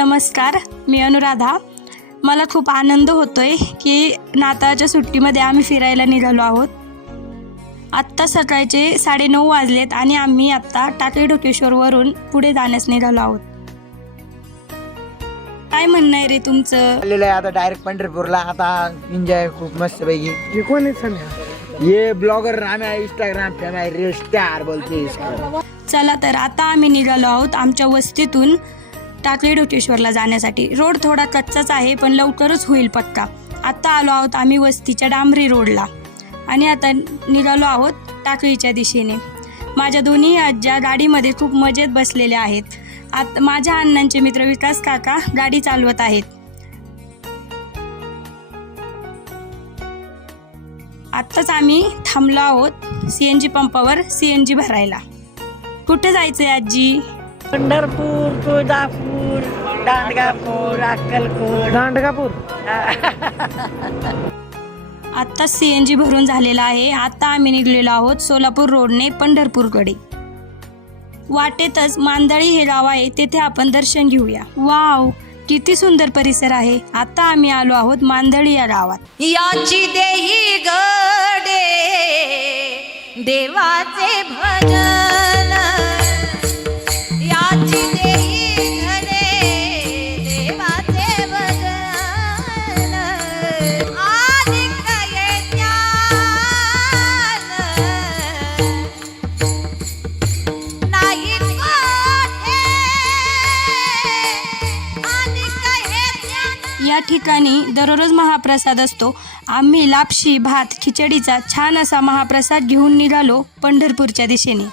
नमस्कार, मी अनुराधा. मला खूप आनंद होतोय की नाताळच्या सुट्टीमध्ये आम्ही फिरायला निघालो आहोत. आत्ता सकाळचे 9:30 वाजलेत आणि आम्ही आत्ता टाकळी ढोकेश्वरवरून पुढे जाण्यास निघालो आहोत. काय म्हणणं आहे रे तुमचं? आलेलं आहे आता डायरेक्ट पंढरपूरला. आता एन्जॉय खूप मस्त पैकी. ये कोण आहे सध्या? ये ब्लॉगर आम्ही इंस्टाग्राम पे हमारे रील स्टार बोलते इसको. चला तर आता आम्ही निघालो आहोत आमच्या वस्तीतून टाकळी ढोकेश्वरला जाण्यासाठी. रोड थोडा कच्चाच आहे पण लवकरच होईल पक्का. आता आलो आहोत आम्ही वस्तीच्या डांबरी रोडला आणि आता निघालो आहोत टाकळीच्या दिशेने. माझ्या दोन्ही आज्या गाडीमध्ये खूप मजेत बसलेल्या आहेत. आता माझ्या अण्णांचे मित्र विकास काका गाडी चालवत आहेत. आत्ताच आम्ही थांबलो आहोत CNG पंपावर CNG भरायला. कुठे जायचंय आजी? पंढरपूर, तुळजापूर, दांडगापूर, अक्कलकोट. दांडगापूर. आत्ता CNG भरून झालेला आहे. आता आम्ही निघलेलो आहोत सोलापूर रोडने पंढरपूरकडे. वाटेतच मांदळी हे गाव आहे, तेथे आपण दर्शन घेऊया. वाव, किती सुंदर परिसर आहे. आता आम्ही आलो आहोत मांदळी या गावात. याची देही गडे देवाचे भजन, याची देही गडे देवाचे भजन, अधिक ज्ञान नाही कोठे, अधिक ज्ञान. या ठिकाणी दररोज महाप्रसाद असतो. आम्ही लापशी, भात, खिचडीचा छान असा महाप्रसाद घेऊन निघालो पंढरपूरच्या दिशेने.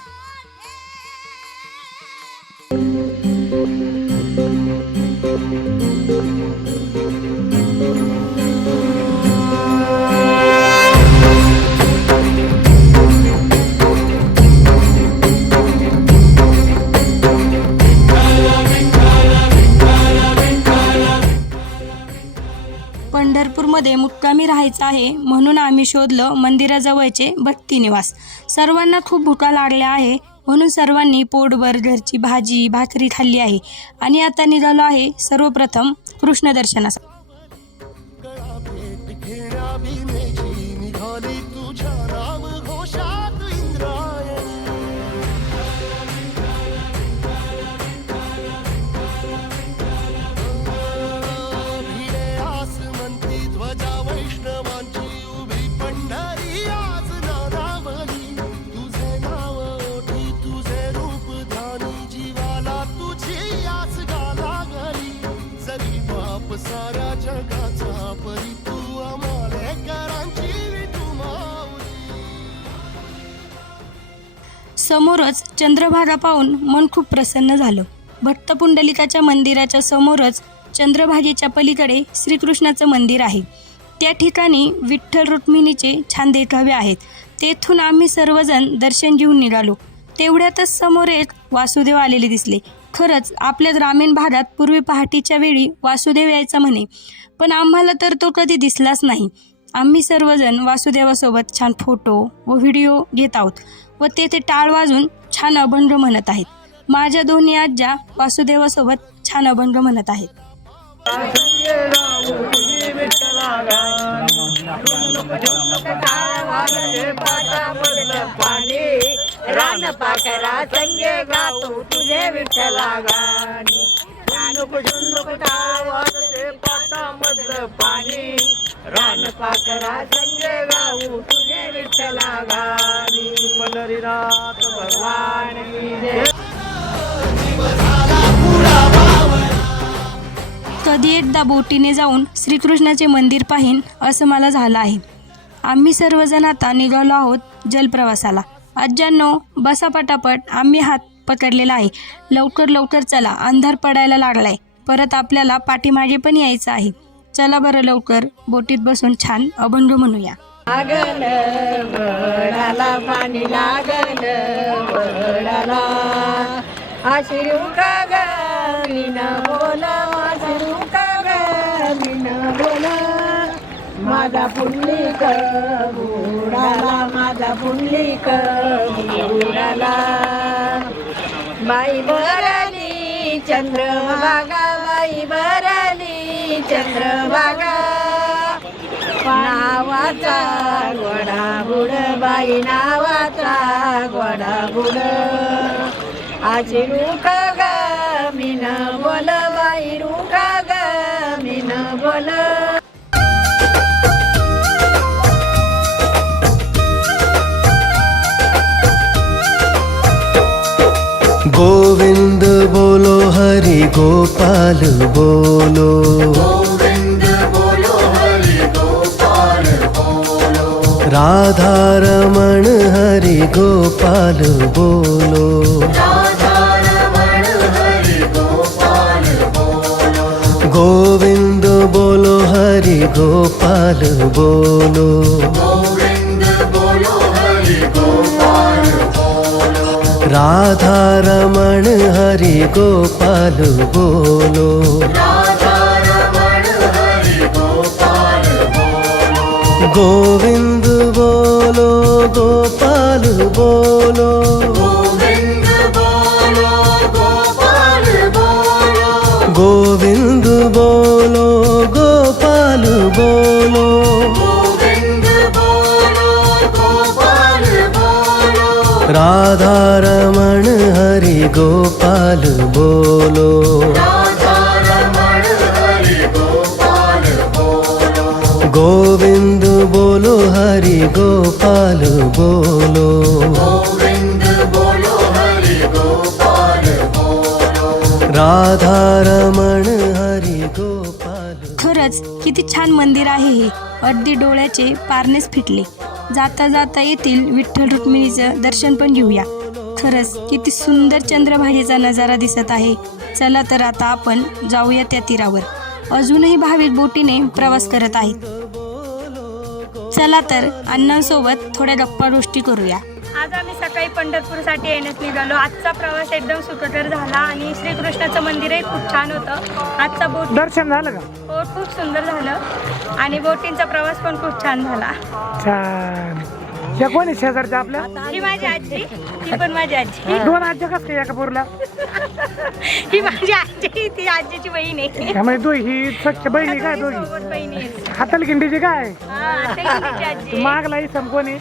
पंढरपूरमध्ये मुक्कामी राहायचं आहे म्हणून आम्ही शोधलं मंदिराजवळचे भक्ती निवास. सर्वांना खूप भुका लागल्या आहे म्हणून सर्वांनी पोटभर घरची भाजी भाकरी खाल्ली आहे आणि आता निघालो आहे सर्वप्रथम कृष्ण दर्शनासाठी. समोरच चंद्रभागा पाहून मन खूप प्रसन्न झालं. भक्त पुंडलिकाच्या मंदिराच्या समोरच चंद्रभागेच्या पलीकडे श्रीकृष्णाचं मंदिर आहे. त्या ठिकाणी विठ्ठल रुक्मिणीचे छान देखावे आहेत. तेथून आम्ही सर्वजण दर्शन घेऊन निघालो. तेवढ्यातच समोर एक वासुदेव आलेले दिसले. खरंच आपल्या ग्रामीण भागात पूर्वी पहाटेच्या वेळी वासुदेव यायचा म्हणे, पण आम्हाला तर तो कधी दिसलाच नाही. आम्ही सर्वजण वासुदेवासोबत छान फोटो व व्हिडिओ घेत आहोत व तेथे टाळ वाजून छान अभंग म्हणत आहेत. माझ्या दोन्ही आज्या वासुदेवासोबत छान अभंग म्हणत आहेत. रान पाकरा संगे गातो तुझे विठ्ठला गाणी, झुंजुक झुंजुक टाळ वाजते पाटामधलं पाणी, रान पाकरा संगे गाऊ तुझे विठ्ठला गाणी, पंढरीनाथ भगवानी. कधी एकदा बोटीने जाऊन श्रीकृष्णाचे मंदिर पाहीन असं मला झालं आहे. आम्ही सर्वजण आता निघालो आहोत जलप्रवासाला. आज्यांनो, बसा पटापट, आम्ही हात पकडलेला आहे. लवकर लवकर चला, अंधार पडायला लागलाय. परत आपल्याला पाठीमागे पण यायचं आहे. चला बरं लवकर, बोटीत बसून छान अभंग म्हणूया. लागल वडाला पाणी, लागल वडाला आशिरू का ग मीना बोला, आशिरू का ग मीना बोला, माझा पुंडलिक बुडाला, माझा पुंडलिक बुडाला, बाई भरली चंद्रभागा, बाई चंद्रभागा नावाचा गोडा बुड बाई नावाचा गोडा बुड आजी रुखा ग मीन बोल बाई रुखा ग मीन बोल गोविंद बोलो हरि गोपाल बोलो गोविंद बोलो हरि गोपाल बोलो राधा रमण हरि गोपाल बोलो राधा रमण हरि गोपाल बोलो गोविंद बोलो हरि गोपाल बोलो गोविंद बोलो हरि गोपाल राधा रमण हरि गोपाल बोलो राधा रमण हरि गोपाल बोलो गोविंद बोलो गोपाल बोलो गोविंद बोलो गोपाल बोलो गोविंद बोलो गोपाल बोलो गोविंद बोलो गोपाल बोलो राधा रमण हरि गोपाल बोलो राधा रमण हरि गोपाल बोलो गोविंद बोलो हरि गोपाल बोलो गोविंद बोलो हरि गोपाल बोलो राधा रमण हरि गोपाल खरंच किती छान मंदिर आहे हे. अगदी डोळ्याचे पारणेच फिटले. जाता जाता येथील विठ्ठल रुक्मिणीचं दर्शन पण घेऊया. खरंच किती सुंदर चंद्रभागेचा नजारा दिसत आहे. चला तर आता आपण जाऊया त्या तीरावर. अजूनही भाविक बोटीने प्रवास करत आहेत. चला तर अण्णांसोबत थोड्या गप्पा गोष्टी करूया. आज आम्ही सकाळी पंढरपूरसाठी येण्यास निघालो. आजचा प्रवास एकदम सुखकर झाला आणि श्रीकृष्णाचं मंदिरही खूप छान होतं. आजचा बोट दर्शन झालं का? हो खूप सुंदर झालं आणि बोटिंगचा प्रवास पण खूप छान झाला. छान. या कोणी शेजारच्या आपल्या ही माझी आजी, ही पण माझी आजी. दोन आज्या कस काय एका पोरला? ही माझी आजी, ती आजीची बहीण आहे. त्यामुळे तू ही सख्य बहिणी काय दोघी? सोबत बहिणी आहेत. हाताल खिंडीची काय? हा, ते तिची आजी. मागला इसम कोणी?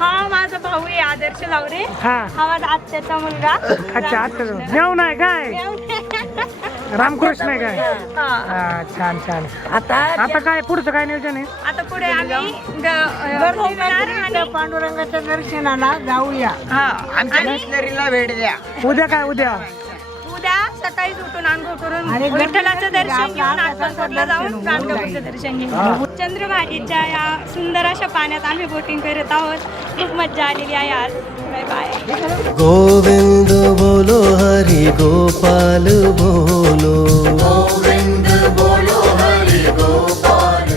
हा माझा भाऊ आहे आदर्श लावरे. हा हा माझा आत्याचा मुलगा. अच्छा अच्छा मेव नाही काय? रामकृष्ण आहे काय? हा. हा छान छान. आता आता काय पुढचं काय नियोजन आहे? आता पुढे आम्ही फिरणार आणि पांडुरंगाच्या दर्शनाला जाऊया. हा आमच्या आणि मिशनरीला भेट द्या. उद्या काय उद्या? उद्या सकाळी उठून अंघोळ करून आणि विठ्ठलाचं दर्शन आपलं घेऊन आपलं आत्मापूरला जाऊन दर्शन गाणगापूरचं दर्शन घेऊन चंद्रभागेच्या या सुंदर अशा पाण्यात आम्ही बोटिंग करत आहोत. खूप मज्जा आलेली आहे आज. Bye bye. गोविंद बोलो हरि गोपाल बोलो गोविंद बोलो हरि गोपाल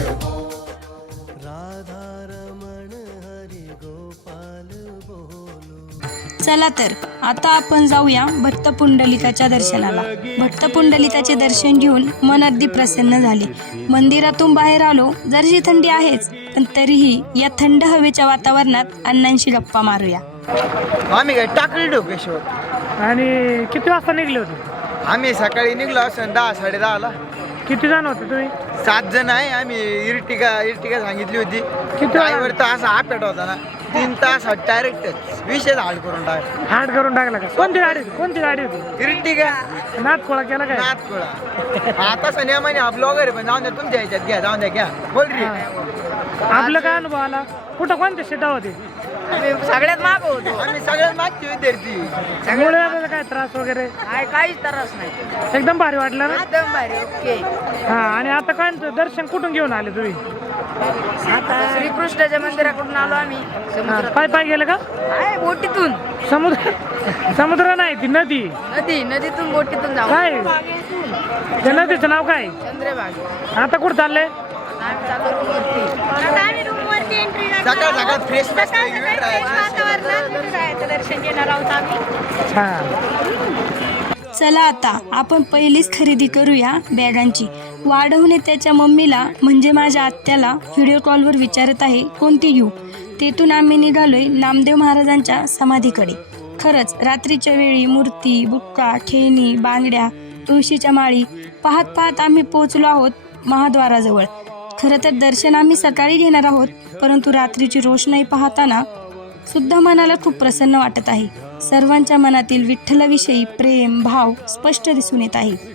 राधा रमण हरि गोपाल बोलो. चला तर आता आपण जाऊया भक्त पुंडलिकाच्या दर्शनाला. भक्त पुंडलिकाचे दर्शन घेऊन मन अगदी प्रसन्न झाले. मंदिरातून बाहेर आलो. जरशी थंडी आहेच पण तरीही या थंड हवेच्या वातावरणात अण्णांशी गप्पा मारूया. आम्ही काय टाकली डोकेश्वर. आणि किती वाजता निघले होते? आम्ही सकाळी निघलो असं 10 10:30ला. किती जण होते तुम्ही? 7 जण आहे. आम्ही इर्टिगा सांगितली होती. किती ड्रायव्हर तर असा आपेट होता ना 3 तास डायरेक्टच विषय हाड करून टाक. हाट करून टाकला का? कोणती गाडी होती? इर्टिगा नाथखोळा केला काय? नाथखोळा. आता नियमाने आपलं वगैरे पण जाऊन द्या तुमच्या ह्याच्यात घ्या. जाऊन द्या घ्या बोल रे. आपलं काय अनुभव आला? कुठं कोणत्या सीटा होते? सगळ्यात माग होतो. आम्ही सगळ्यात मागचे विद्यार्थी. मुळे काय त्रास वगैरे? काहीच त्रास नाही. एकदम भारी वाटलं ना? एकदम भारी. ओके. हा. आणि आता काय दर्शन कुठून घेऊन आले तुम्ही? आता श्रीकृष्णाच्या मंदिराकडून आलो आम्ही. हा, पाय गेलं का? आहे बोटीतून. समुद्र नाही ती नदी. नदीतून बोटीतून जाऊ. काय त्या नदीचं नाव काय? चंद्रभाग. आता कुठं चाललंय? आम्ही चाललो रूमवरती. आता आम्ही रूमवरती एंट्री सकाळ फ्रेश वातावरणात विठुरायाचं दर्शन घेणार आहोत आम्ही. छान. चला आता आपण पहिलीच खरेदी करूया बॅगांची. वाढवणे त्याच्या मम्मीला म्हणजे माझ्या आत्याला व्हिडिओ कॉलवर विचारत आहे कोणती घेऊ. तेथून आम्ही निघालोय नामदेव महाराजांच्या समाधीकडे. खरंच रात्रीच्या वेळी मूर्ती, बुक्का, खेळणी, बांगड्या, तुळशीच्या माळी पाहत पाहत आम्ही पोहोचलो आहोत महाद्वाराजवळ. खरं तर दर्शन आम्ही सकाळी घेणार आहोत, परंतु रात्रीची रोषणाई पाहताना सुद्धा मनाला खूप प्रसन्न वाटत आहे. सर्वांच्या मनातील विठ्ठलाविषयी प्रेम भाव स्पष्ट दिसून येत आहे.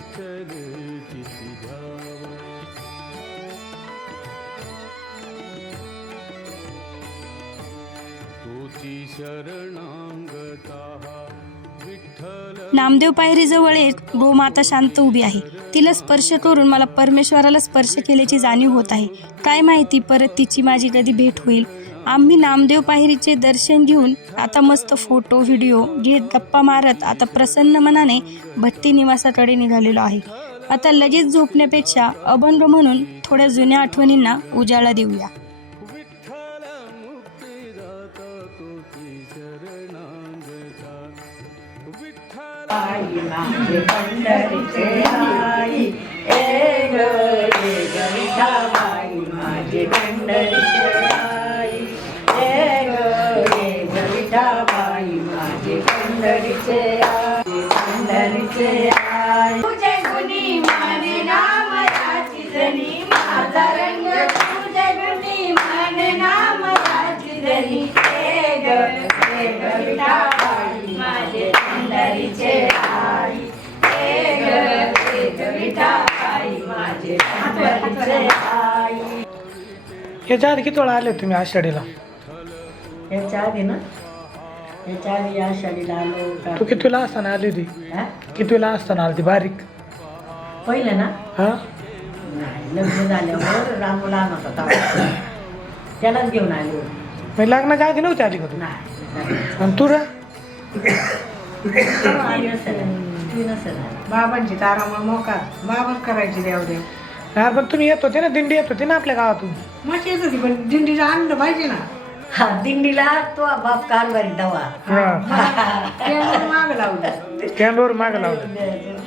नामदेव पायरीजवळ एक गोमाता शांत उभी आहे. तिला स्पर्श करून मला परमेश्वराला स्पर्श केल्याची जाणीव होत आहे. काय माहिती परत तिची माझी कधी भेट होईल. आम्ही नामदेव पायरीचे दर्शन घेऊन आता मस्त फोटो व्हिडिओ घेत गप्पा मारत आता प्रसन्न मनाने भट्टी निवासाकडे निघालेलो आहे. आता लगेच झोपण्यापेक्षा अभंग म्हणून थोड्या जुन्या आठवणींना उजाळा देऊया. याच्या आधी किती वेळा आले तुम्ही आषाढीला? याच्या आधी ना याच्या आधी आषाढीला आलो का तू कितीला असताना आली होती? हा? कितीला असताना आली ती बारीक? पहिलं ना हा नाही लग्न झाल्यावर रामू लहान होता तेव्हा. त्यालाच घेऊन आले होते. मग लग्नाच्या आधी नव्हती आली का तू? नाही आणि तू रे? तेव्हा आली असेल तू नसेल आली. बाबांची तारामुळे मोका बाबाच करायची देवदेव. यार पण तुम्ही येत होते ना, दिंडी येत होती ना आपल्या गावातून. मग येत होती पण दिंडीला आणलं पाहिजे ना. हा दिंडीला तो बाप कारभारी दवा माग लावलं. कॅनवर मागं लावलं.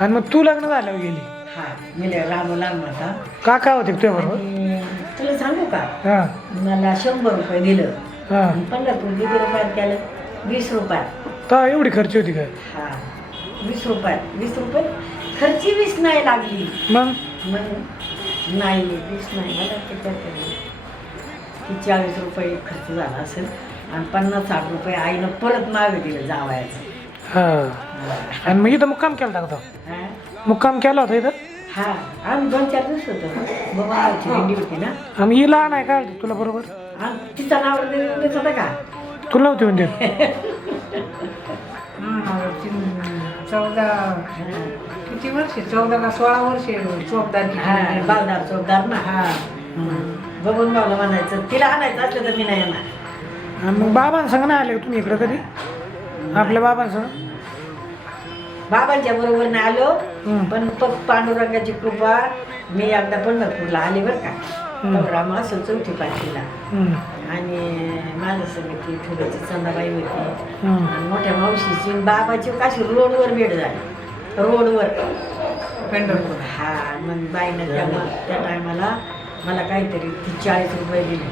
आणि मग तू लग्न झाल्यावर गेली. हा मिले रामू लहान होता. काका होते तुझ्या बरोबर? आणि तुला सांगू का हा मला 100 रुपये दिलं. हा. आणि 15 किती रुपयात केलं? 20 रुपयात. तर एवढी खर्च होती काय? हा 20 रुपयात. 20 रुपये खर्ची 20 नाही लागली. मग नाही 20 नाही मला किती 40 रुपये खर्च झाला असेल. आणि 50-60 रुपये आईनं परत मागे दिलं जावायचं. हा. आणि मग इथं मुक्काम केला होता? हा मुक्काम केला होता इथं? हा आम्ही 2-4 दिवस होतो. बाबाची दिंडी होती ना. आम्ही हिला नाही का तुला बरोबर? आणि तिचा नाव देत होता का? तुला नव्हती म्हणजे? 14 किती वर्ष 14 का 16 वर्ष चोपदार. हा बालदार चौकदार ना. हा बघून बाबला म्हणायचं तिला आणायचं असलं तर मी नाही येणार. आणि मग बाबांसंग नाही आले का तुम्ही इकडं कधी? आपल्या बाबांसंग? बाबांच्या बरोबर नाही आलो. हम्म. पण पांडुरंगाची कृपा मी एकदा पंढरपूरला आले बरं का. प्रोग्राम असं 4थी पाचवीला. हम्म. आणि माझ्या सगळी थोडीची चंदाबाई होती. हम्म. आणि मोठ्या मावशीची आणि बाबाची अशी रोडवर भेट झाली. रोडवर पंढरपूर. हा मग बाईनं त्या टायमाला मला काहीतरी ती 40 रुपये दिली.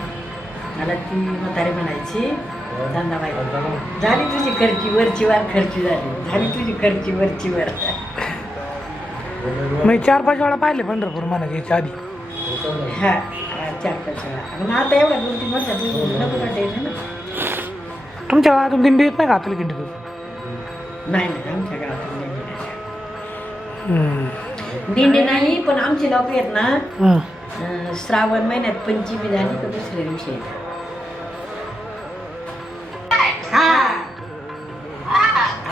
मला ती म्हातारी म्हणायची चंदाबाई झाली तुझी खर्ची वरची वर खर्ची झाली तुझी खर्ची वरची वर. मग 4-5 वेळा पाहिले पंढरपूर म्हणा याच्या आधी? हा 4-5 वेळा. मग आता एवढ्या 2-3 वर्षात नको वाटायचं ना. तुमच्या गावातून दिंडी येत नाही का आतली दिंडीतून? नाही आमच्या गावात दिंडी नाही. हम्म. दिंडी नाही पण आमची लोक आहेत ना. हम्म. श्रावण महिन्यात पंचमी झाली का दुसऱ्या दिवशी येतात.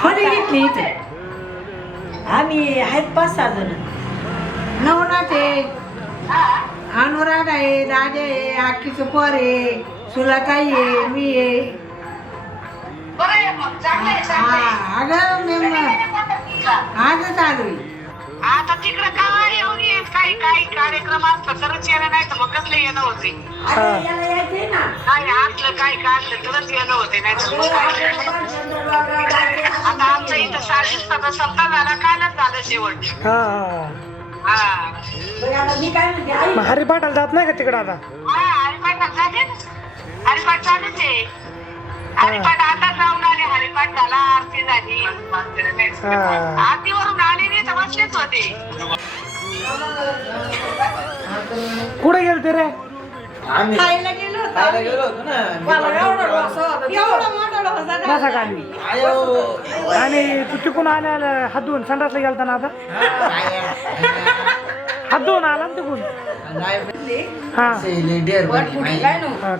खोली घेतली इथे. आम्ही आहेत 5-6 जण. नवनाथ आहे, अनुराग आहे, राजा आहे, आखीचं पोर आहे, सुलाताई आहे, मी आहे. अगं मी आजच आलोय. आता तिकडे काय येऊन येईल काही कार्यक्रम असलं तरच येणं नाही तर मग कसलं येणं होते. याला यायचंय ना. काय असलं काय काढलं तरच येणं होते नाही तर मग काय. आता आमचं इथं 40 सप्ताह झाला कालच झालं शेवट. हा. हा बरं आता मी काय म्हणते आई मग हरिपाठाला जात नाही का तिकडं आता? हरिपाठ जाते ना. हरिपाठ चालूच आहे. हरिपाठ आता जाऊन आले. हरिपाठ झाला आरती झाली. आरतीवरून आले नाही तर बसलेच होते. कुठे गेलते रे? आम्ही खायला गेलो होतो खायला गेलो होतो ना. मला एवढा डोसा होता, एवढा मोठा डोसा बसा झाला. खाली. आयो. आणि तू तिकून आल्या हात धुवून संडासला गेलता ना आता? हात धुवून आला ना तिकून? नाही हा. डेअर बडी नाही.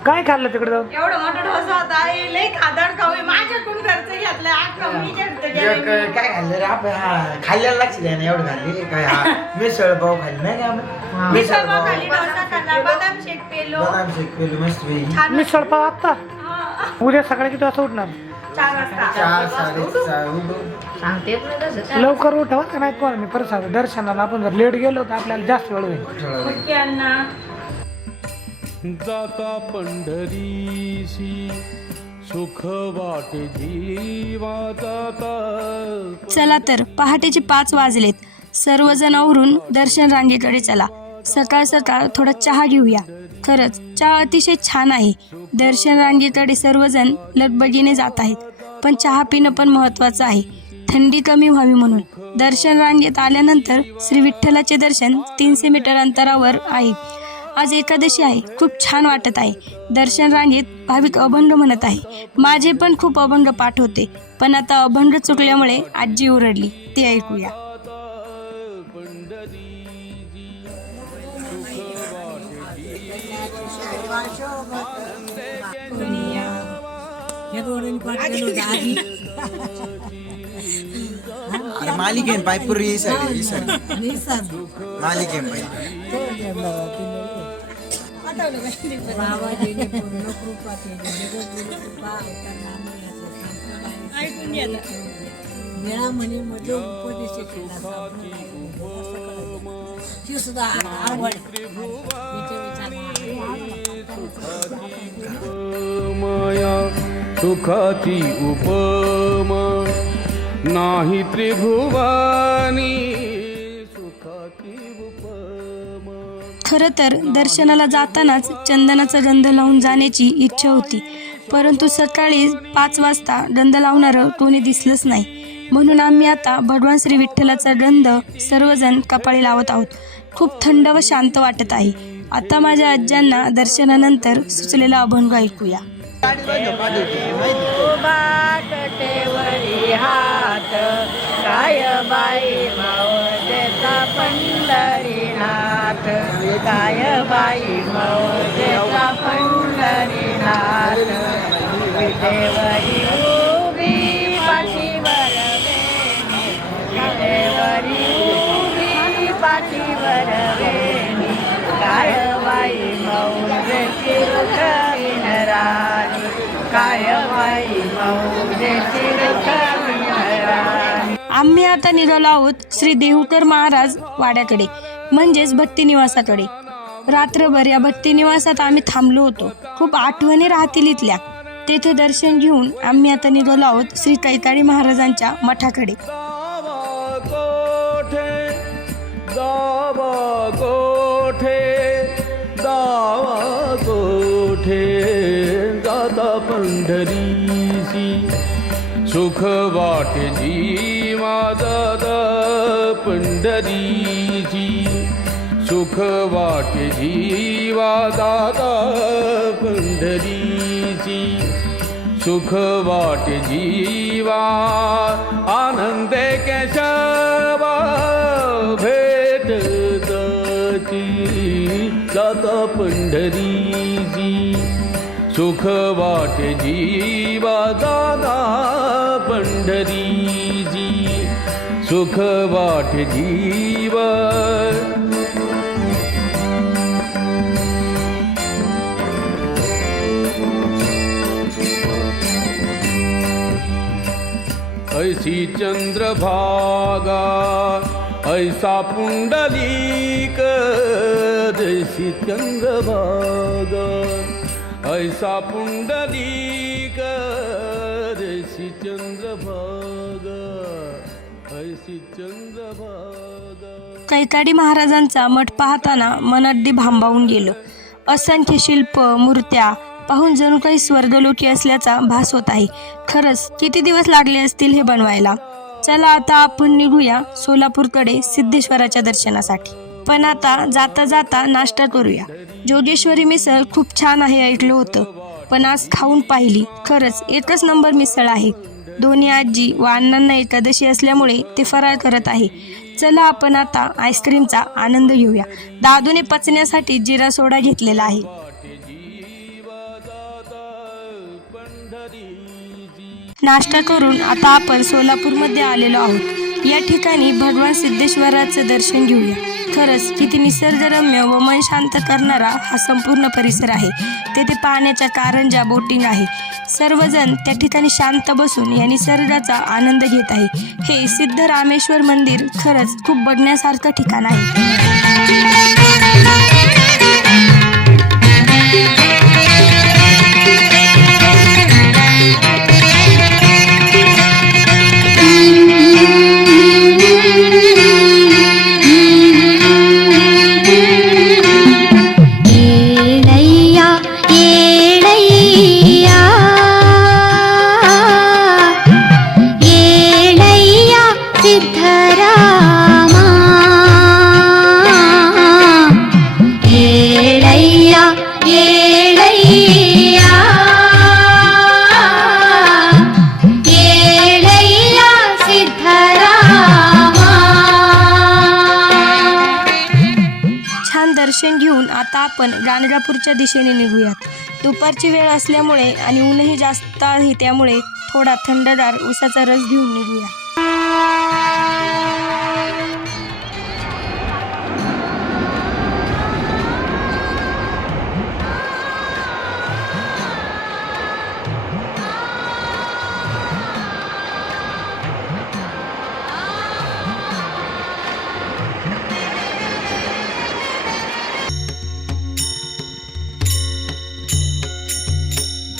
काय खाल्लं तिकडे जाऊन? एवढा मोठा डोसा होता, आई लई खादाड खाऊ माझ्याकडून खर्च घेतला, आठ मी खर्च केला. काय खाल्लं रे आपण? खाल्ल्याला लक्ष द्या ना, एवढं खाल्ली काय? मिसळ पाव खाल्ली नाही का आपण? मिसळ पाव खाली, डोसा खाल्ला, बदाम शेक पेलो. बदाम शेक पेलो मस्त पैकी. छान मिसळ पाव आत्ता? उद्या सकाळी किती वाजता उठणार? 4 वाजता. 4-4:30 उठून लवकर उठावा का नाही कोण? मी परत सांगतो, दर्शनाला आपण जर लेट गेलो तर आपल्याला जास्त वेळ होईल. ओके अण्णा. जाता पंढरीशी सुख वाटे जीवा जाता. चला तर पहाटेचे 5 वाजलेत. सर्वजण आवरून दर्शन रांगेकडे चला. सकाळ सकाळ थोडा चहा घेऊया. खरंच चहा अतिशय छान आहे. दर्शन रांगेकडे सर्वजण लगबगीने जात आहेत, पण चहा पिणं पण महत्त्वाचं आहे, थंडी कमी व्हावी म्हणून. दर्शन रांगेत आल्यानंतर श्री विठ्ठलाचे दर्शन 300 मीटर अंतरावर आहे. आज एकादशी आहे. खूप छान वाटत आहे. दर्शन रांगेत भाविक अभंग म्हणत आहे. माझे पण खूप अभंग पाठ होते, पण आता अभंग चुकल्यामुळे आजी ओरडली. ते ऐकूया. अरे मालिकेन पाय पूर्वी ही साईड मालिकेन पाय. मध्ये उपदेश ती सुद्धा आवड. माया सुखाची उपमा नाही त्रिभुवानी सुखाची उपमा. खरं तर दर्शनाला जातानाच चंदनाचा गंध लावून जाण्याची इच्छा होती, परंतु सकाळी 5 वाजता गंध लावणारं कोणी दिसलंच नाही. म्हणून आम्ही आता भगवान श्री विठ्ठलाचा गंध सर्वजण कपाळी लावत आहोत. खूप थंड व शांत वाटत आहे. आता माझ्या आज्यांना दर्शनानंतर सुचलेला अभंग ऐकूया. बाटटेवरी हात काय बाई मावळेचा पंढरीनाथ, काय बाई मावळेचा पंढरीनाथ. विटेवरी उभी पाठीवर वेणी, विटेवरी उभी पाठीवर वेणी, काय बाई मावळेची रुखविणराणी, काय बाई मावळेची रुखविणराणी. आम्ही आता निघालो आहोत श्री देहूकर महाराज वाड्याकडे, म्हणजेच भक्तिनिवासाकडे. रात्रभर या भक्तिनिवासात आम्ही थांबलो होतो. खूप आठवणी राहतील इथल्या. तेथे दर्शन घेऊन आम्ही आता निघालो आहोत श्री कैकाडी महाराजांच्या मठाकडे. दावा कोठे जाता पंढरीशी सुख वाटे जीवा जाता पंढरीची सुख वाटे जीवा जाता पंढरीची सुख वाटे जीवा आनंदे केशवा भेट जाती जाता पंढरीची सुख वाटे जीवा जाता पंढरीची सुख वाटे जीवा. ऐसी चंद्रभागा ऐसा पुंडलीक जैसी चंद्रभागा ऐसा पुंडलीक जैसी चंद्रभागा ऐसी चंद्रभागा. कैकाडी महाराजांचा मठ पाहताना मन अगदी भांबावून गेलं. असंख्य शिल्प मूर्त्या पाहून जणू काही स्वर्गलोकी असल्याचा भास होत आहे. खरंच किती दिवस लागले असतील हे बनवायला. चला आता आपण निघूया सोलापूरकडे सिद्धेश्वराच्या दर्शनासाठी. आपण आता जाता जाता नाश्ता करूया. जोगेश्वरी मिसळ खूप छान आहे ऐकलं होतं, पण आज खाऊन पाहिली. खरंच एकच नंबर मिसळ आहे. दोन्ही आजी व अण्णांना एकादशी असल्यामुळे ते फराळ करत आहे. चला आपण आता आईस्क्रीमचा आनंद घेऊया. दादूने पचण्यासाठी जिरा सोडा घेतलेला आहे. नाश्ता करून आता आपण सोलापूरमध्ये आलेलो आहोत. या ठिकाणी भगवान सिद्धेश्वराचं दर्शन घेऊया. खरंच किती निसर्गरम्य व मन शांत करणारा हा संपूर्ण परिसर आहे. तेथे पाण्याच्या कारंजा, बोटिंग आहे. सर्वजण त्या ठिकाणी शांत बसून या निसर्गाचा आनंद घेत आहे. हे सिद्धरामेश्वर मंदिर खरंच खूप बघण्यासारखं ठिकाण आहे. दर्शन घेऊन आता आपण गाणगापूरच्या दिशेने निघूयात. दुपारची वेळ असल्यामुळे आणि ऊनही जास्त आहे, त्यामुळे थोडा थंडगार उसाचा रस घेऊन निघूया.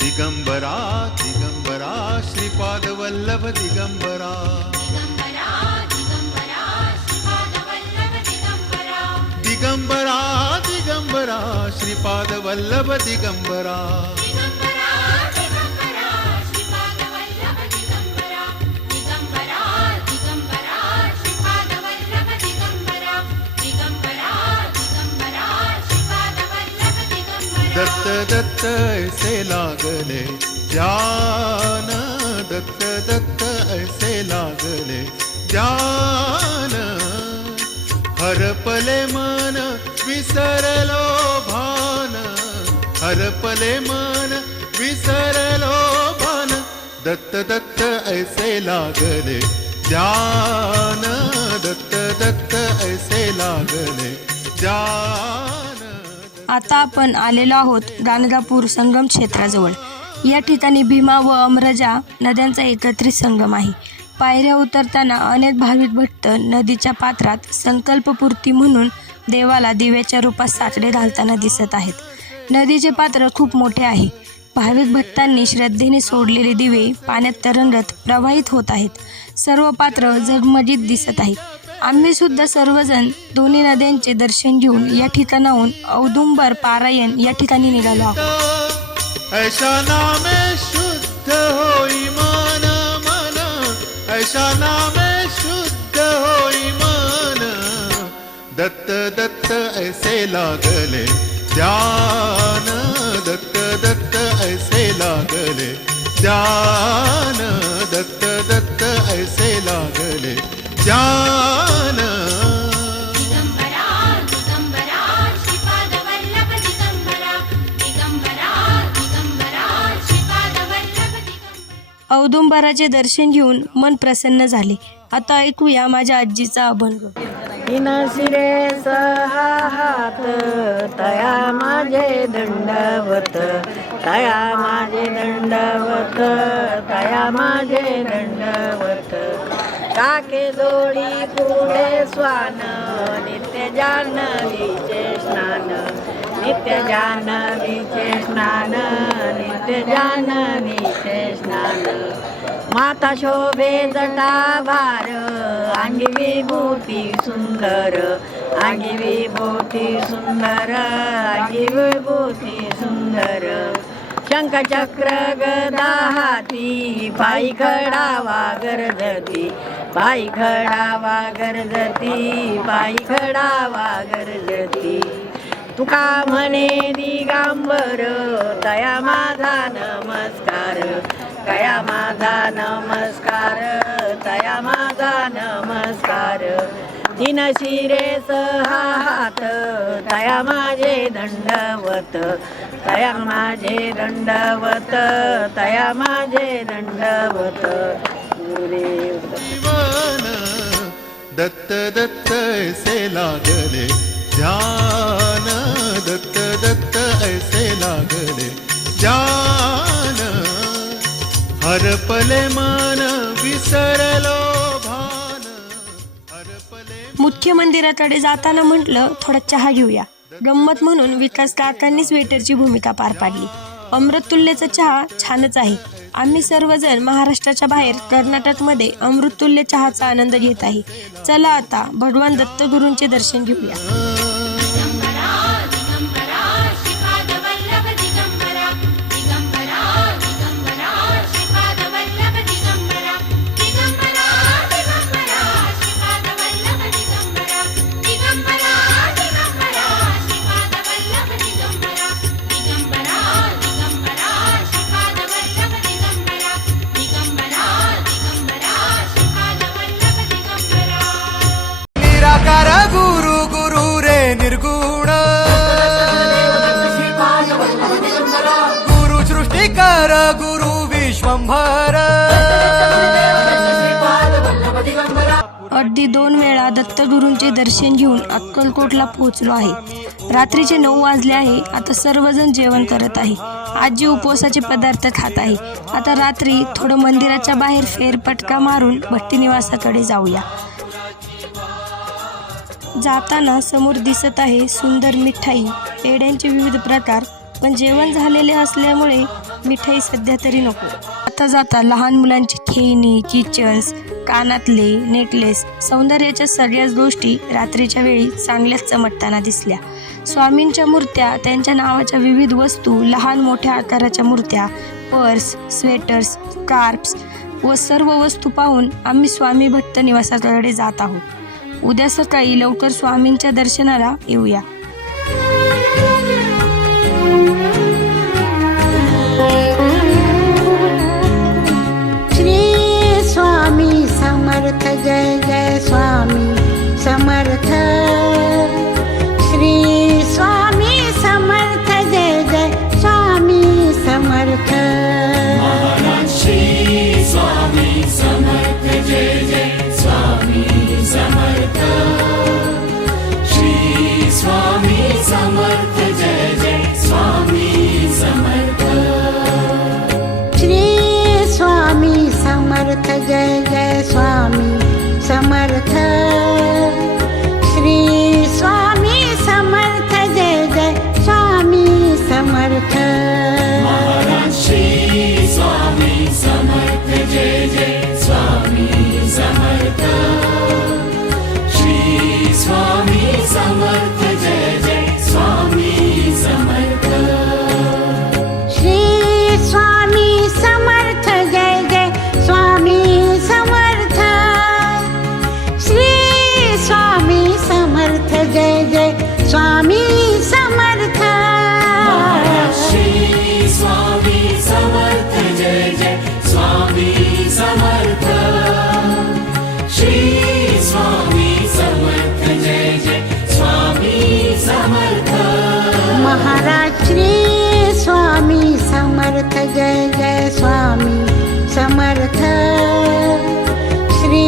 दिगंबरा दिगंबरा श्रीपाद वल्लभ दिगंबरा दिगंबरा दिगंबरा श्रीपाद वल्लभ दिगंबरा दत्त दत्त ऐसे लागले ध्यान दत्त दत्त ऐसे लागले ध्यान हरपले मन विसरलो भान हरपले मन विसरलो भान दत्त दत्त ऐसे लागले ध्यान दत्त दत्त ऐसे लागले ध्यान. आता आपण आलेलो आहोत गाणगापूर संगम क्षेत्राजवळ. या ठिकाणी भीमा व अमरजा नद्यांचा एकत्रित संगम आहे. पायऱ्या उतरताना अनेक भाविक भक्त नदीच्या पात्रात संकल्पपूर्ती म्हणून देवाला दिव्याच्या रूपात साकडे घालताना दिसत आहेत. नदीचे पात्र खूप मोठे आहे. भाविक भक्तांनी श्रद्धेने सोडलेले दिवे पाण्यात तरंगत प्रवाहित होत आहेत. सर्व पात्र झगमगीत दिसत आहेत. आम्ही सुद्धा सर्वजण दोन्ही नद्यांचे दर्शन घेऊन या ठिकाणाहून औदुंबर पारायण या ठिकाणी निघालो आहोत. ऐशा नामे शुद्ध होई मन मन ऐशा नामे शुद्ध होई मन दत्त दत्त ऐसे लागले ध्यान दत्त दत्त ऐसे लागले ध्यान दत्त दत्त ऐसे लागले ध्यान. औदुंबराचे दर्शन घेऊन मन प्रसन्न झाले. आता ऐकूया माझ्या आजीचा अभंग. तीन शिरे सहा हात तया माझे दंडवत तया माझे दंडवत तया माझे दंडवत काके जोडी पुढे स्वान नित्य जान्हवीचे स्नान नित्य जान्हवीचे स्नान नित्य जान्हवीचे स्नान माता शोभे जटा भार अंगी विभूती सुंदर अंगी विभूती सुंदर अंगी विभूती सुंदर शंखचक्र गदा हाती पायी खडा वागरती पायी घडावा गरजती, पायी घडावा गरजती. तुका म्हणे दिगंबर, तया माझा नमस्कार, कया माझा नमस्कार, तया माझा नमस्कार. तीन शिरे सहा हात, तया माझे दंडवत, तया माझे दंडवत, तया माझे दंडवत. जीवन दत्त दत्त ऐसे लागले ध्यान, दत्त दत्त ऐसे लागले ध्यान. हरपले मन विसरलो भान, हरपले. मुख्य मंदिराकडे जाताना म्हटलं थोडा चहा घेऊया. गंमत म्हणून विकास काकांनीच वेटरची भूमिका पार पाडली. अमृततुल्यचा चहा छानच आहे. आम्ही सर्वजण महाराष्ट्राच्या बाहेर कर्नाटकमध्ये अमृततुल्य चहाचा आनंद घेत आहे. चला आता भगवान दत्तगुरूंचे दर्शन घेऊया. निराकार गुरु गुरु रे निर्गुण, गुरु सृष्टिकर गुरु विश्वंभर. अगदी 2 वेळा दत्तगुरूंचे दर्शन घेऊन अक्कलकोटला पोहोचलो आहे. रात्रीचे 9 वाजले आहे. आता सर्वजण जेवण करत आहे. आजी उपवासाचे पदार्थ खात आहे. आता रात्री थोडं मंदिराच्या बाहेर फेरफटका मारून भट्टीनिवासाकडे जाऊया. जाताना समोर दिसत आहे सुंदर मिठाई, पेढ्यांचे विविध प्रकार, पण जेवण झालेले असल्यामुळे मिठाई सध्या तरी नको. आता जाता लहान मुलांची खेळणी, किचन्स, कानातले, नेकलेस, सौंदर्याच्या सगळ्याच गोष्टी रात्रीच्या वेळी चांगल्याच चमकताना दिसल्या. स्वामींच्या मूर्त्या, त्यांच्या नावाच्या विविध वस्तू, लहान मोठ्या आकाराच्या मूर्त्या, पर्स, स्वेटर्स, स्कार्फ्स व सर्व वस्तू पाहून आम्ही स्वामी भट्ट निवासाकडे जात आहोत. उद्या सकाळी लवकर स्वामींच्या दर्शनाला येऊया. श्री स्वामी समर्थ, जय जय स्वामी समर्थ. श्री स्वामी समर्थ, जय जय स्वामी समर्थ. श्री स्वामी समर्थ, जय जय स्वामी समर्थ. श्री स्वामी समर्थ, जय जय स्वामी समर्थ. श्री स्वामी समर्थ, जय जय स्वामी समर्थ. श्री स्वामी समर्थ, जय जय स्वामी समर्थ. श्री स्वामी समर्थ, जय जय स्वामी समर्थ. श्री स्वामी समर्थ, जय जय स्वामी समर्थ. श्री स्वामी समर्थ, जय जय स्वामी समर्थ. श्री स्वामी समर्थ, जय जय स्वामी समर्थ. श्री स्वामी समर्थ, जय जय स्वामी समर्थ. श्री स्वामी समर्थ, जय जय स्वामी समर्थ. महाराज श्री स्वामी समर्थ, जय जय स्वामी समर्थ. श्री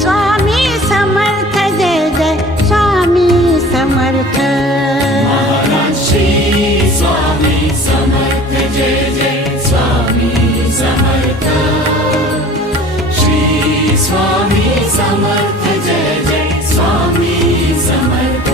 स्वामी समर्थ, जय जय स्वामी समर्थ. श्री स्वामी समर्थ, जय जय स्वामी समर्थ. श्री स्वामी समर्थ, जय जय स्वामी समर्थ.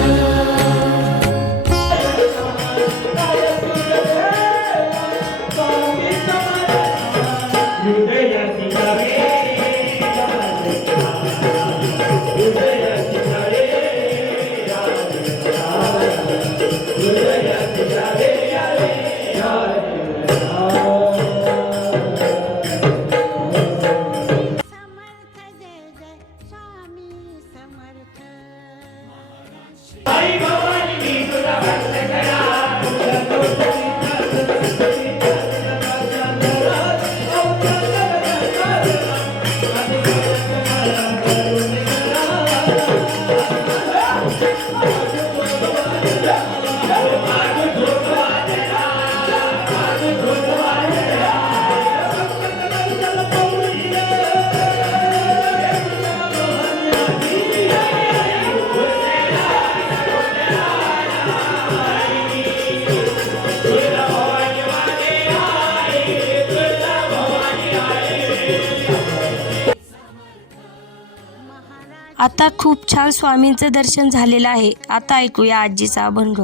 आता खूप छान स्वामींचं दर्शन झालेलं आहे. आता ऐकूया आजीचा अभंग.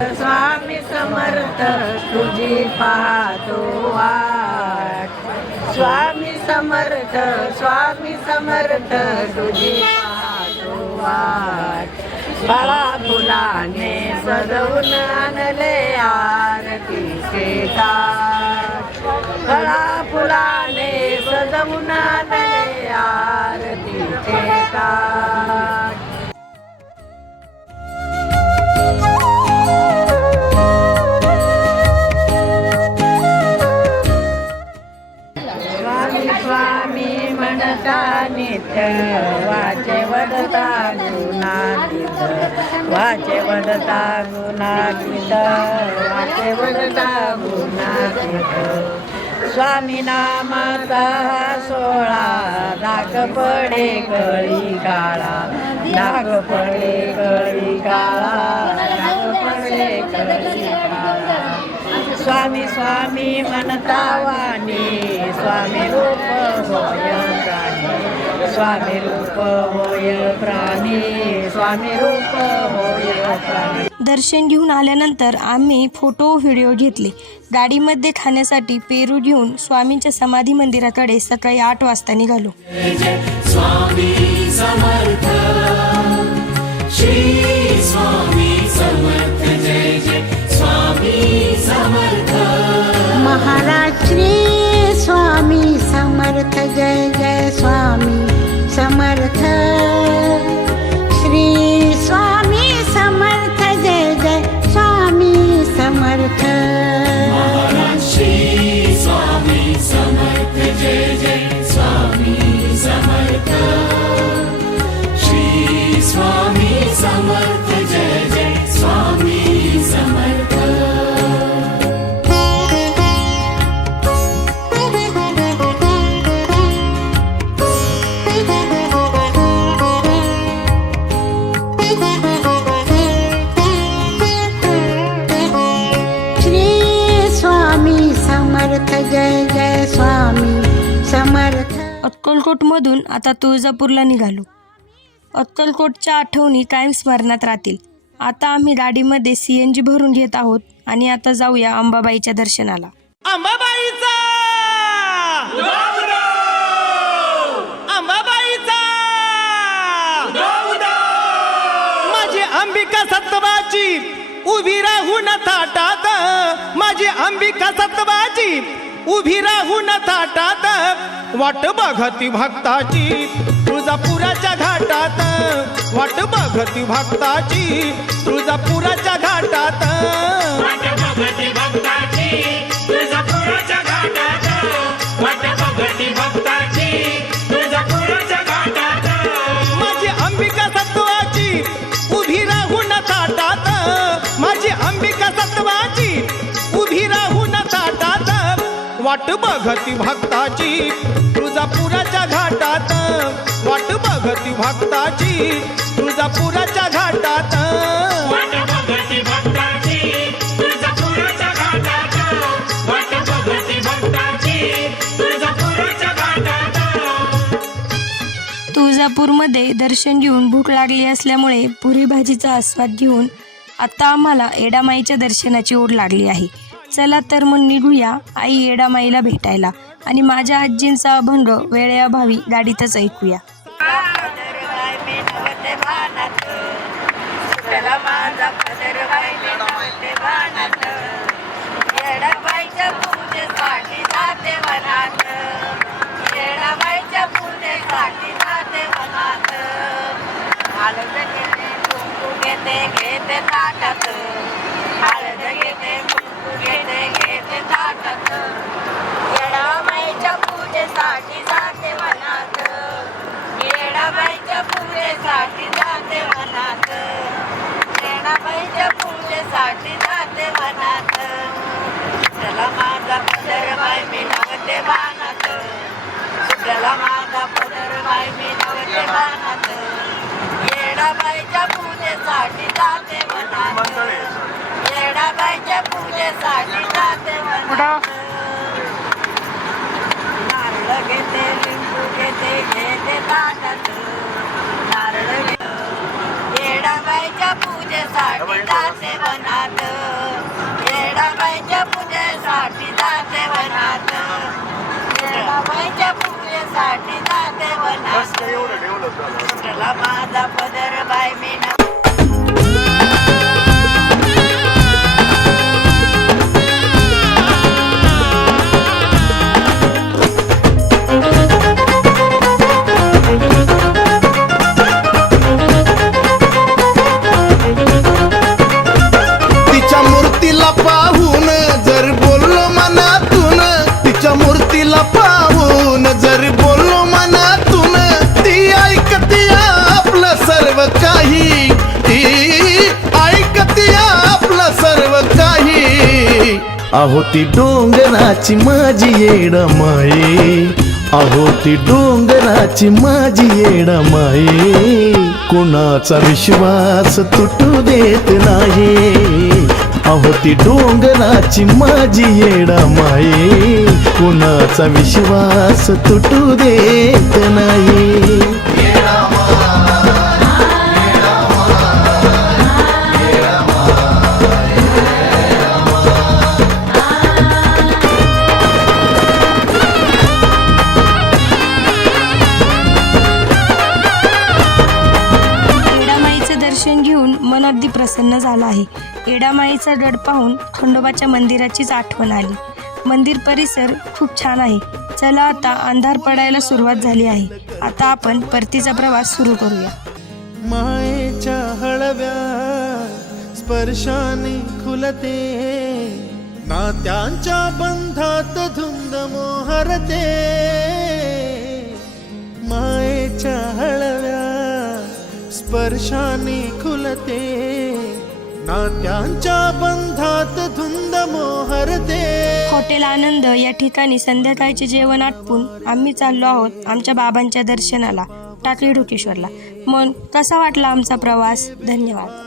स्वामी समर्थ तुझी पाहतो वाट, स्वामी समर्थ तुझी पाहतो वाट. बाळा फुलाने सजवून आणले आरतीचे ताट, बाळा फुलाने सजवून आणले आरतीचे ताट. स्वामी म्हणता नित्य वाचे वदता गुणातीत, वाचे वदता गुणातीत, वाचे वदता गुणातीत. स्वामी नामाचा सोळा दाग पडे कळी काळा, दाग पडे कळी काळा, दाग पडे कळी काळा. स्वामी स्वामी म्हणता वाणी, स्वामी रूप होय प्राणी, स्वामी रूप होय प्राणी, स्वामी रूप होय प्राणी. दर्शन घेऊन आल्यानंतर आम्ही फोटो व्हिडिओ घेतले. गाडीमध्ये खाण्यासाठी पेरू घेऊन स्वामींच्या समाधी मंदिराकडे सकाळी 8 वाजता निघालो. जय जय स्वामी समर्थ, श्री स्वामी समर्थ. जय जय स्वामी समर्थ. महाराज श्री स्वामी समर्थ. जय जय स्वामी समर्थ. श्री स्वामी समर्थ. जय जय स्वामी समर्थ. महाराज श्री स्वामी समर्थ. जय जय स्वामी समर्थ. श्री स्वामी समर्थ. जय जय स्वामी समर्थ. जय जय स्वामी समर्थ. अक्कलकोटमधून आता तुळजापूरला निघालो. अक्कलकोटच्या आठवणी कायम स्मरणात राहतील. आता आम्ही गाडीमध्ये CNG भरून घेत आहोत आणि आता जाऊया अंबाबाईच्या दर्शनाला. अंबाबाईचा अंबाबाईचा माझी अंबिका सत्वाची उभी राहून थाटात, माझी अंबिका सत्वाची उभी राहून थाटात. वाट बघती भक्ताची तुळजापुराच्या घाटात, वाट बघती भक्ताची तुळजापुराच्या घाटात. वाट बघती भक्ताची तुळजापुराच्या घाटात, वाट बघती भक्ताची तुळजापुराच्या घाटात. माझी अंबिका सत्वाची उभी राहून थाटात, माझी अंबिका सत्वाची उभी राहून थाटात. वाट बघती भक्ताची तुळजापुराच्या घाटात, वाट बघती भक्ताची तुळजापुराच्या घाटात. वाट बघती भक्ताची तुळजापुराच्या घाटात, वाट बघती भक्ताची तुळजापुराच्या घाटात. तुळजापूरमध्ये दर्शन घेऊन भूक लागली असल्यामुळे पुरी भाजीचा आस्वाद घेऊन आता आम्हाला एडामाईच्या दर्शनाची ओढ लागली आहे. चला तर मग निघूया आई एडामाईला भेटायला आणि माझ्या आजींचा अभंग वेळेअभावी गाडीतच ऐकूया. येडाबाईच्या पूजेसाठी जाते वनात, येडाबाईच्या पूजेसाठी जाते वनात. हळद घेते कुंकू घेते घेते ताटात, हळद घेते कुंकू घेते घेते ताटात. येडाबाईच्या पूजेसाठी जाते वनात, येडाबाईच्या पूजेसाठी जाते वनात, येडाबाईच्या पूजेसाठी जाते वनात. सुटला माझा पदर बाई मी नवते बाणात, सुटला माझा पदर बाई मी नवते बाणात. येडाबाईच्या पूजेसाठी जाते वनात, येडाबाईच्या पूजेसाठी जाते वनात. नारळ घेते लिंबू घेते घेते ताटात, नारळ येडाबाईच्या पूजेसाठी जाते वनात, येडाबाईच्या पूजेसाठी जाते वनात, येडाबाईच्या पूजेसाठी जाते वनात. कुठला माझा पदर बाय मी ना. तिच्या मूर्तीला पाहून जर बोललो मनातून, तिच्या मूर्तीला पाहून जर बोललो मनातून, ती ऐकती आपलं सर्व काही, ती ऐकती आपलं सर्व काही. अहो ती डोंगराची माझी येडमाई, अहो ती डोंगराची माझी येडमाई, कोणाचा विश्वास तुटू देत नाही. अहो ती डोंगराची माझी येडमाई, कोणाचा विश्वास तुटू देत नाही. येडामाईचं दर्शन घेऊन मन अगदी प्रसन्न झालं आहे. येडामाईचा गड पाहून खंडोबाच्या मंदिराचीच आठवण आली. मंदिर परिसर खूप छान आहे. चला आता अंधार पडायला सुरुवात झाली आहे. आता आपण परतीचा प्रवास सुरू करूया. मायेच्या हळव्या स्पर्शाने खुलते, नात्यांच्या बंधात धुंद मोहरते. मायेच्या हळव्या स्पर्शाने खुलते, नात्यांच्या बंधात धुंद मोहरते. हॉटेल आनंद या ठिकाणी संध्याकाळचे जेवण आटपून आम्ही चाललो आहोत आमच्या बाबांच्या दर्शनाला टाकळी ढोकेश्वरला. मग कसा वाटला आमचा प्रवास? धन्यवाद.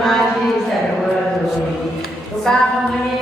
माझी सर्व जोडी तुका म्हणे